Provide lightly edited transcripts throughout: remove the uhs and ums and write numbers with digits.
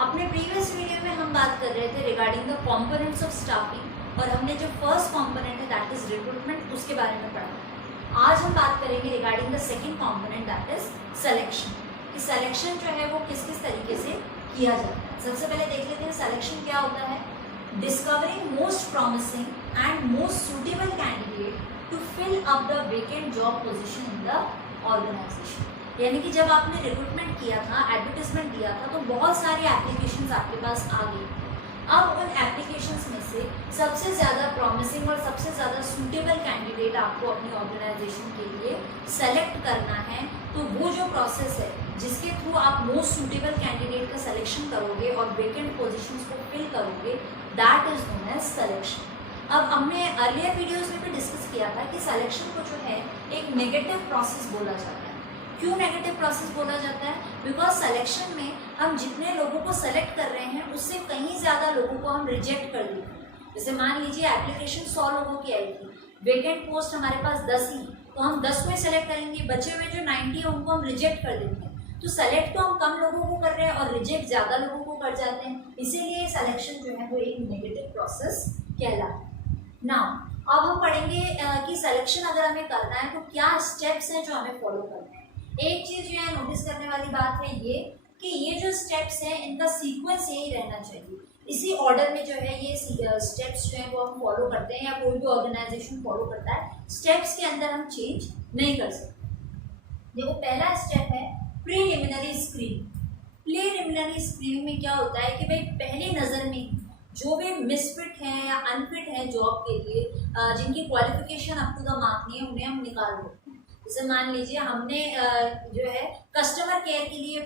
अपने previous video में हम बात कर रहे थे regarding the components of staffing और हमने जो फर्स्ट कंपोनेंट है दैट इज रिक्रूटमेंट उसके बारे में पढ़ा। आज हम बात करेंगे regarding the second component that is selection. कि सिलेक्शन जो है वो किस किस तरीके से किया जाता है। सबसे पहले देख लेते हैं सिलेक्शन क्या होता है। Discovering most promising and most suitable candidate to fill up the vacant job position in the organisation. यानी कि जब आपने रिक्रूटमेंट किया था, एडवर्टाइजमेंट दिया था, तो बहुत सारी एप्लीकेशंस आपके पास आ गई। अब उन एप्लीकेशंस में से सबसे ज़्यादा प्रॉमिसिंग और सबसे ज़्यादा सूटेबल कैंडिडेट आपको अपनी ऑर्गेनाइजेशन के लिए सेलेक्ट करना है। तो वो जो प्रोसेस है जिसके थ्रू आप मोस्ट सूटेबल कैंडिडेट का सिलेक्शन करोगे और वेकेंट पोजीशंस को फिल करोगे, that is known as selection. अब हमने अर्लियर वीडियोस में भी डिस्कस किया था कि सिलेक्शन को जो है एक नेगेटिव प्रोसेस बोला जाता है। क्यों नेगेटिव प्रोसेस बोला जाता है? बिकॉज सिलेक्शन में हम जितने लोगों को सेलेक्ट कर रहे हैं उससे कहीं ज़्यादा लोगों को हम रिजेक्ट कर देते हैं। जैसे मान लीजिए एप्लीकेशन 100 लोगों की आई थी, वेकेंट पोस्ट हमारे पास 10 ही, तो हम 10 में सेलेक्ट करेंगे, बचे हुए जो 90 है उनको हम रिजेक्ट कर देते हैं। तो सेलेक्ट तो हम कम लोगों को कर रहे हैं और रिजेक्ट ज़्यादा लोगों को कर जाते हैं, इसीलिए सिलेक्शन जो है वो एक नेगेटिव प्रोसेस कहलाता है। नाउ अब हम पढ़ेंगे कि सिलेक्शन अगर हमें करना है तो क्या स्टेप्स हैं जो हमें फॉलो करना है। एक चीज जो है नोटिस करने वाली बात है ये कि ये जो स्टेप्स हैं इनका सीक्वेंस यही रहना चाहिए। इसी ऑर्डर में जो है ये स्टेप्स जो है वो हम फॉलो करते हैं या कोई भी ऑर्गेनाइजेशन फॉलो करता है। स्टेप्स के अंदर हम चेंज नहीं कर सकते। देखो पहला स्टेप है प्रीलिमिनरी स्क्रीनिंग। प्रीलिमिनरी स्क्रीनिंग में क्या होता है कि भाई पहली नज़र में जो भी मिसफिट हैं या अनफिट हैं जॉब के लिए, जिनकी qualification up to the mark नहीं है, उन्हें हम निकाल देते हैं। जैसे मान लीजिए हमने जो है कस्टमर केयर के लिए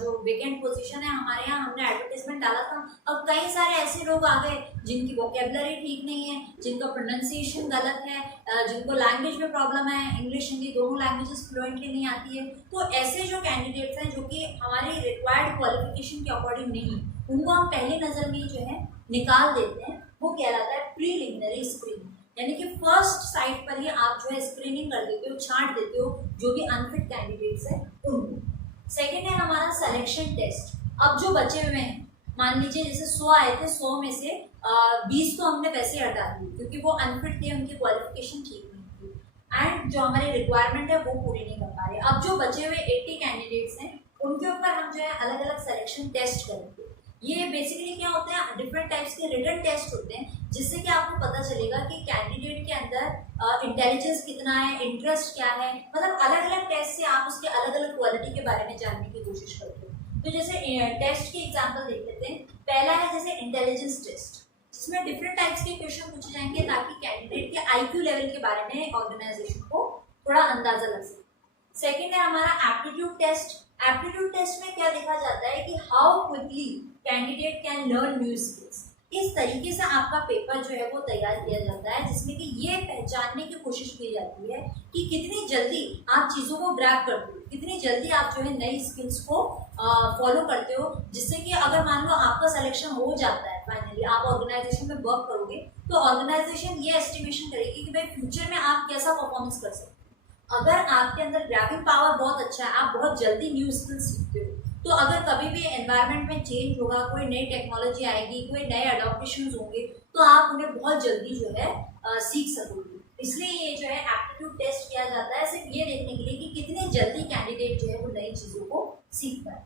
जो वेकेंट पोजीशन है हमारे यहाँ हमने एडवर्टाइजमेंट डाला था। अब कई सारे ऐसे लोग आ गए जिनकी वोकेबलरी ठीक नहीं है, जिनका प्रोनाउंसिएशन गलत है, जिनको लैंग्वेज में प्रॉब्लम है, इंग्लिश हिंदी दोनों लैंग्वेजेस फ्लुएंटली नहीं आती है। तो ऐसे जो कैंडिडेट्स हैं जो कि हमारी रिक्वायर्ड क्वालिफिकेशन के अकॉर्डिंग नहीं, उनको हम पहली नज़र में जो है निकाल देते हैं। वो कहलाता है प्रीलिमिनरी स्क्रीनिंग। यानी कि फर्स्ट साइड पर ही आप जो है स्क्रीनिंग कर देते हो, छांट देते हो जो भी अनफिट कैंडिडेट्स हैं उनको। सेकेंड है हमारा सिलेक्शन टेस्ट। अब जो बचे हुए हैं, मान लीजिए जैसे 100 आए थे, 100 में से 20 तो हमने वैसे हटा दिए क्योंकि वो अनफिट थे, उनकी क्वालिफिकेशन ठीक नहीं थी एंड जो हमारी रिक्वायरमेंट है वो पूरी नहीं कर पा रहे। अब जो बचे हुए 80 कैंडिडेट्स हैं उनके ऊपर हम जो है अलग अलग सिलेक्शन टेस्ट करेंगे। ये बेसिकली क्या होते हैं, डिफरेंट टाइप्स के रिटन टेस्ट होते हैं जिससे कि आपको पता चलेगा कि कैंडिडेट के अंदर इंटेलिजेंस कितना है, इंटरेस्ट क्या है। मतलब अलग अलग टेस्ट से आप उसके अलग अलग क्वालिटी के बारे में जानने की कोशिश करते हो। तो जैसे टेस्ट की एग्जांपल देख लेते हैं। पहला है जैसे इंटेलिजेंस टेस्ट, जिसमें डिफरेंट टाइप्स के क्वेश्चन पूछे जाएंगे ताकि कैंडिडेट के IQ लेवल के बारे में ऑर्गेनाइजेशन को थोड़ा अंदाजा लग सके। सेकेंड है हमारा एप्टीट्यूड टेस्ट। एप्टीट्यूड टेस्ट में क्या देखा जाता है कि how quickly candidate can learn new skills. इस तरीके से आपका पेपर जो है वो तैयार किया जाता है जिसमें कि ये पहचानने की कोशिश की जाती है कि कितनी जल्दी आप चीज़ों को ग्रैब करते हो, कितनी जल्दी आप जो है नई स्किल्स को फॉलो करते हो, जिससे कि अगर मान लो आपका सिलेक्शन हो जाता है, फाइनली आप ऑर्गेनाइजेशन में वर्क करोगे तो ऑर्गेनाइजेशन ये एस्टिमेशन करेगी कि भाई फ्यूचर में आप कैसा परफॉर्मेंस कर सकते हो। अगर आपके अंदर ग्रैबिंग पावर बहुत अच्छा है, आप बहुत जल्दी न्यू स्किल्स सीखते हो, तो अगर कभी भी एनवायरनमेंट में चेंज होगा, कोई नई टेक्नोलॉजी आएगी, कोई नए अडॉप्टेशंस होंगे, तो आप उन्हें बहुत जल्दी जो है सीख सकोगे। इसलिए ये जो है एप्टीट्यूड टेस्ट किया जाता है सिर्फ ये देखने के लिए कि कितने जल्दी कैंडिडेट जो है वो नई चीज़ों को सीख पाए।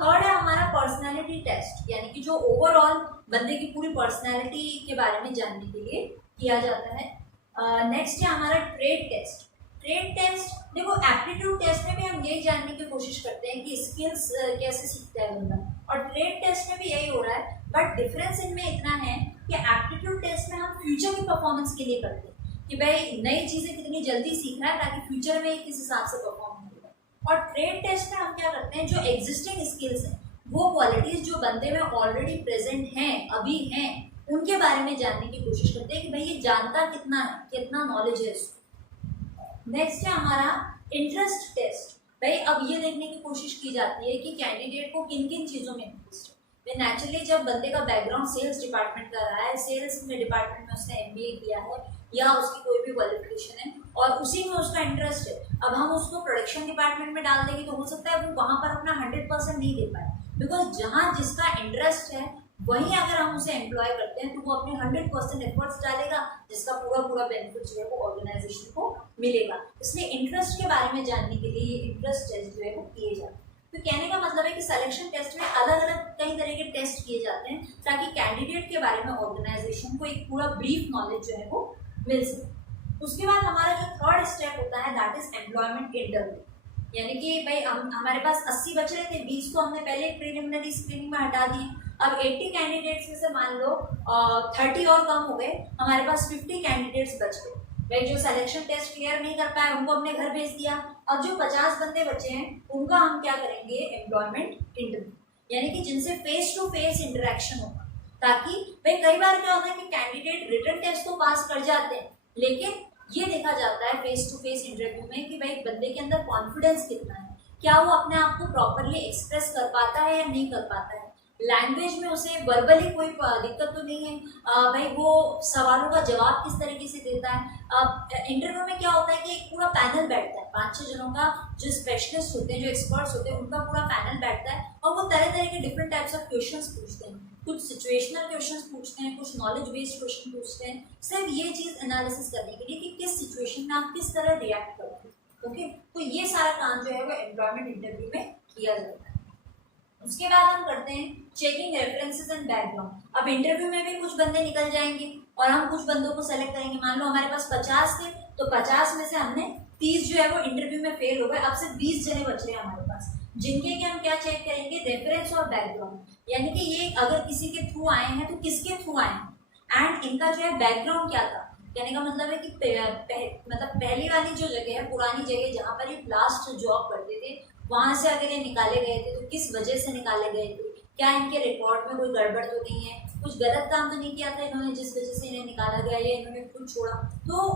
थर्ड है हमारा पर्सनैलिटी टेस्ट, यानी कि जो ओवरऑल बंदे की पूरी पर्सनैलिटी के बारे में जानने के लिए किया जाता है। नेक्स्ट है हमारा ट्रेड टेस्ट। ट्रेड टेस्ट देखो एप्टीट्यूड टेस्ट में भी हम यही जानने की कोशिश करते हैं कि स्किल्स कैसे सीखता है बंदा, और ट्रेड टेस्ट में भी यही हो रहा है, बट डिफरेंस इनमें इतना है कि एप्टीट्यूड टेस्ट में हम फ्यूचर की परफॉर्मेंस के लिए करते हैं कि भाई नई चीज़ें कितनी जल्दी सीखना है ताकि फ्यूचर में किस हिसाब से परफॉर्म होगा। और ट्रेड टेस्ट में हम क्या करते हैं, जो एग्जिस्टिंग स्किल्स हैं, वो क्वालिटीज जो बंदे में ऑलरेडी प्रेजेंट हैं, अभी हैं, उनके बारे में जानने की कोशिश करते हैं कि भाई ये जानता कितना है, कितना नॉलेज है इसको। नेक्स्ट है हमारा इंटरेस्ट टेस्ट। भाई अब ये देखने की कोशिश की जाती है कि कैंडिडेट को किन किन चीज़ों में इंटरेस्ट है। नेचुरली जब बंदे का बैकग्राउंड सेल्स डिपार्टमेंट का रहा है, सेल्स में डिपार्टमेंट में उसने MBA किया है, या उसकी कोई भी क्वालिफिकेशन है और उसी में उसका इंटरेस्ट है, अब हम उसको प्रोडक्शन डिपार्टमेंट में डाल देंगे तो हो सकता है वो वहाँ पर अपना 100% नहीं दे पाए, बिकॉज जहाँ जिसका इंटरेस्ट है वहीं अगर हम उसे एम्प्लॉय करते हैं तो वो अपने 100% एफर्ट्स डालेगा, जिसका पूरा बेनिफिट जो है वो ऑर्गेनाइजेशन को मिलेगा। इसलिए इंटरेस्ट के बारे में जानने के लिए इंटरेस्ट टेस्ट जो है वो किए जाते हैं। तो कहने का मतलब है कि सिलेक्शन टेस्ट में अलग अलग कई तरह के टेस्ट किए जाते हैं ताकि कैंडिडेट के बारे में ऑर्गेनाइजेशन को एक पूरा ब्रीफ नॉलेज जो है वो मिल सके। उसके बाद हमारा जो थर्ड स्टेप होता है दैट इज एम्प्लॉयमेंट इंटरव्यू, यानी कि भाई हमारे पास 80 बच रहे थे, 20 तो हमने पहले प्रीलिमिनरी स्क्रीनिंग में हटा दिए। अब 80 कैंडिडेट्स में से मान लो 30 और कम हो गए, हमारे पास 50 कैंडिडेट्स बच गए। भाई जो सिलेक्शन टेस्ट क्लियर नहीं कर पाए उनको अपने घर भेज दिया। अब जो 50 बंदे बचे हैं उनका हम क्या करेंगे, एम्प्लॉयमेंट इंटरव्यू, यानी कि जिनसे फेस टू फेस इंटरेक्शन होगा। ताकि भाई कई बार क्या होता है कि कैंडिडेट रिटन टेस्ट तो पास कर जाते हैं, लेकिन ये देखा जाता है फेस टू फेस इंटरव्यू में कि भाई बंदे के अंदर कॉन्फिडेंस कितना है, क्या वो अपने आप को प्रॉपरली एक्सप्रेस कर पाता है या नहीं कर पाता है, लैंग्वेज में उसे वर्बली कोई दिक्कत तो नहीं है, भाई वो सवालों का जवाब किस तरीके से देता है। इंटरव्यू में क्या होता है कि एक पूरा पैनल बैठता है, 5-6 जनों का, जो स्पेशलिस्ट होते हैं, जो एक्सपर्ट्स होते हैं, उनका पूरा पैनल बैठता है और वो तरह तरह के डिफरेंट टाइप्स ऑफ क्वेश्चंस पूछते हैं। कुछ सिचुएशनल क्वेश्चंस पूछते हैं, कुछ नॉलेज बेस्ड क्वेश्चन पूछते हैं, सिर्फ ये चीज एनालिसिस करने के लिए कि किस सिचुएशन में आप किस तरह रिएक्ट करोगे। ओके, तो ये सारा काम जो है वो एम्प्लॉयमेंट इंटरव्यू में किया जाता है। उसके बाद हम करते हैं चेकिंग रेफरेंसेस एंड बैकग्राउंड। अब इंटरव्यू में भी कुछ बंदे निकल जाएंगे और हम कुछ बंदों को सेलेक्ट करेंगे। मान लो हमारे पास 50 थे तो 50 में से हमने 30 जो है वो इंटरव्यू में फेल हो गए, अब सिर्फ 20 जने बच रहे हैं हमारे पास, जिनके कि हम क्या चेक करेंगे, रेफरेंस और बैकग्राउंड, यानी कि ये अगर किसी के थ्रू आए हैं तो किसके थ्रू आए हैं एंड इनका जो है बैकग्राउंड क्या था। कहने का मतलब है कि मतलब पहली वाली जो जगह है, पुरानी जगह जहाँ पर ये लास्ट जॉब करते थे, वहां से अगर ये निकाले गए थे तो किस वजह से निकाले गए थे, क्या इनके रिकॉर्ड में कोई गड़बड़ तो नहीं है, कुछ गलत काम तो नहीं किया था इन्होंने जिस वजह से इन्हें निकाला गया या इन्होंने कुछ छोड़ा। तो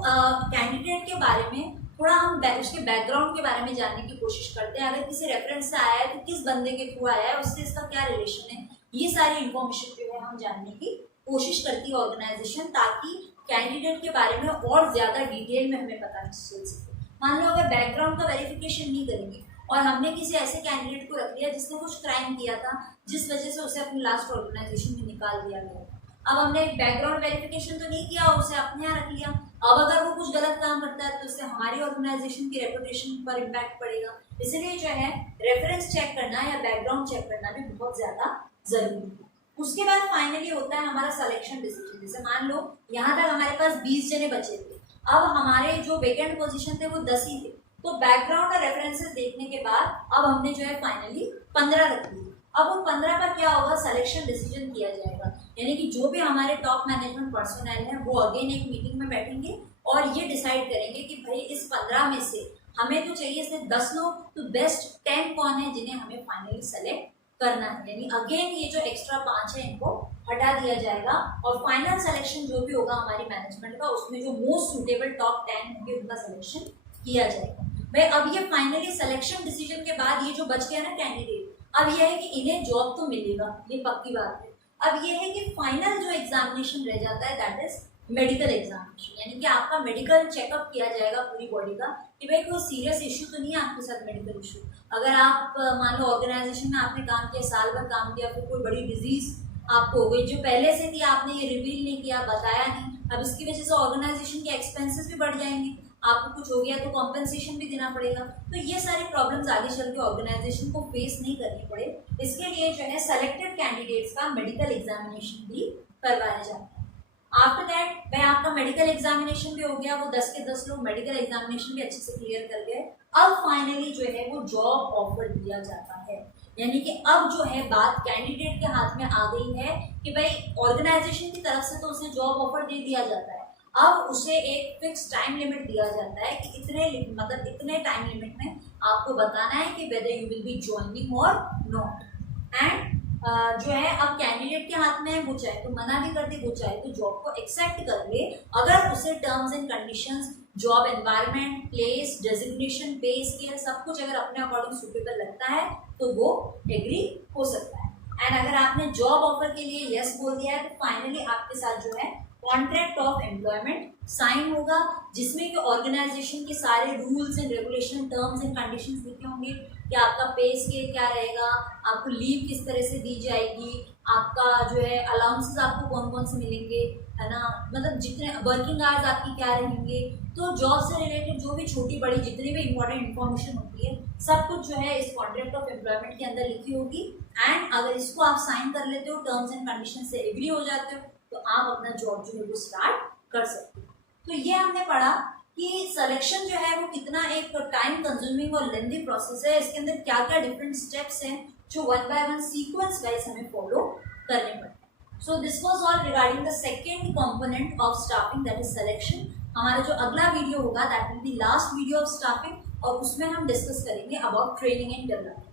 कैंडिडेट के बारे में थोड़ा हम उसके बैकग्राउंड के बारे में जानने की कोशिश करते हैं। अगर किसी रेफरेंस से आया है तो किस बंदे के थ्रू आया है, उससे इसका क्या रिलेशन है, ये सारी इंफॉर्मेशन जो है हम जानने की कोशिश करती है ऑर्गेनाइजेशन, ताकि कैंडिडेट के बारे में और ज्यादा डिटेल में हमें पता चल सके। मान लो अगर बैकग्राउंड का वेरिफिकेशन नहीं करेंगे और हमने किसी ऐसे कैंडिडेट को रख लिया जिसने कुछ क्राइम किया था जिस वजह से उसे अपनी लास्ट ऑर्गेनाइजेशन में निकाल दिया गया, अब हमने बैकग्राउंड वेरिफिकेशन तो नहीं किया और उसे अपने यहाँ रख लिया, अब अगर वो कुछ गलत काम करता है तो उससे हमारी ऑर्गेनाइजेशन की रेपुटेशन पर इम्पैक्ट पड़ेगा। इसलिए जो है रेफरेंस चेक करना या बैकग्राउंड चेक करना भी बहुत ज्यादा जरूरी है। उसके बाद फाइनली होता है हमारा सिलेक्शन डिसीजन। जैसे मान लो यहाँ तक हमारे पास 20 जने बचे थे, अब हमारे जो वेकेंट पोजीशन थे वो 10 ही थे, तो बैकग्राउंड और रेफरेंसेस देखने के बाद अब हमने जो है फाइनली 15 रख लिए। अब वो 15 पर क्या होगा, सिलेक्शन डिसीजन किया जाएगा, यानी कि जो भी हमारे टॉप मैनेजमेंट पर्सनल है वो अगेन एक मीटिंग में बैठेंगे और ये डिसाइड करेंगे कि भाई इस 15 में से हमें तो चाहिए सिर्फ 10 लोग, तो बेस्ट 10 कौन है जिन्हें हमें फाइनली सेलेक्ट करना है। यानी अगेन ये जो एक्स्ट्रा 5 है इनको हटा दिया जाएगा और फाइनल सिलेक्शन जो भी होगा हमारी मैनेजमेंट का, उसमें जो मोस्ट सुटेबल टॉप 10 होंगे उनका सिलेक्शन किया जाएगा। भाई अब ये फाइनली सिलेक्शन डिसीजन के बाद ये जो बच गया ना कैंडिडेट, अब ये है कि इन्हें जॉब तो मिलेगा, ये पक्की बात है। अब ये है कि फाइनल जो एग्जामिनेशन रह जाता है दैट इज मेडिकल एग्जामिनेशन, यानी कि आपका मेडिकल चेकअप किया जाएगा पूरी बॉडी का कि भाई कोई सीरियस इश्यू तो नहीं है आपके साथ मेडिकल इशू। अगर आप मान लो ऑर्गेनाइजेशन में आपने काम किया, साल भर काम किया, फिर कोई बड़ी डिजीज आपको हो गई जो पहले से थी, आपने ये रिवील नहीं किया, बताया नहीं, अब इसकी वजह से ऑर्गेनाइजेशन के एक्सपेंसेस भी बढ़ जाएंगे, आपको कुछ हो गया तो कॉम्पेंसेशन भी देना पड़ेगा। तो ये सारी प्रॉब्लम्स आगे चल के ऑर्गेनाइजेशन को फेस नहीं करनी पड़े, इसके लिए जो है सेलेक्टेड कैंडिडेट्स का मेडिकल एग्जामिनेशन भी करवाया जाता है। आफ्टर दैट भाई आपका मेडिकल एग्जामिनेशन भी हो गया, वो 10 के 10 लोग मेडिकल एग्जामिनेशन भी अच्छे से क्लियर कर गए, अब फाइनली जो है वो जॉब ऑफर दिया जाता है। यानी कि अब जो है बात कैंडिडेट के हाथ में आ गई है कि भाई ऑर्गेनाइजेशन की तरफ से तो उसे जॉब ऑफर दे दिया जाता है, अब उसे एक फिक्स टाइम लिमिट दिया जाता है कि इतने टाइम लिमिट में आपको बताना है कि whether you will be joining और नॉट। एंड जो है अब कैंडिडेट के हाथ में है, वो चाहे तो मना भी कर दे, वो चाहे तो जॉब को एक्सेप्ट कर ले, अगर उसे terms and conditions, job environment, place, designation, पे स्केल सब कुछ अगर अपने अकॉर्डिंग सुटेबल लगता है तो वो एग्री हो सकता है। एंड अगर आपने जॉब ऑफर के लिए यस बोल दिया है तो फाइनली आपके साथ जो है कॉन्ट्रैक्ट ऑफ एम्प्लॉयमेंट साइन होगा, जिसमें कि ऑर्गेनाइजेशन के सारे rules and regulation, terms and conditions लिखे होंगे कि आपका पे स्केल क्या रहेगा, आपको लीव किस तरह से दी जाएगी, आपका जो है अलाउंसेस आपको कौन कौन से मिलेंगे, है ना, मतलब जितने वर्किंग आवर्स आपकी क्या रहेंगे। तो जॉब से रिलेटेड जो भी छोटी बड़ी जितनी भी इंपॉर्टेंट इन्फॉर्मेशन होती है सब कुछ जो है इस कॉन्ट्रैक्ट ऑफ एम्प्लॉयमेंट के अंदर लिखी होगी। एंड अगर इसको आप साइन कर लेते हो, टर्म्स एंड कंडीशन से एग्री हो जाते हो, तो आप अपना जॉब जो है वो स्टार्ट कर सकते हो। तो ये हमने पढ़ा कि सिलेक्शन जो है वो कितना एक टाइम कंज्यूमिंग और लेंथी प्रोसेस है, इसके अंदर क्या क्या डिफरेंट स्टेप्स हैं जो one by one sequence wise हमें फॉलो करने पड़ते हैं। So this was all regarding the second component of staffing, that is selection. हमारा जो अगला वीडियो होगा that will be last video of staffing, और उसमें हम डिस्कस करेंगे अबाउट ट्रेनिंग एंड डेवलपमेंट।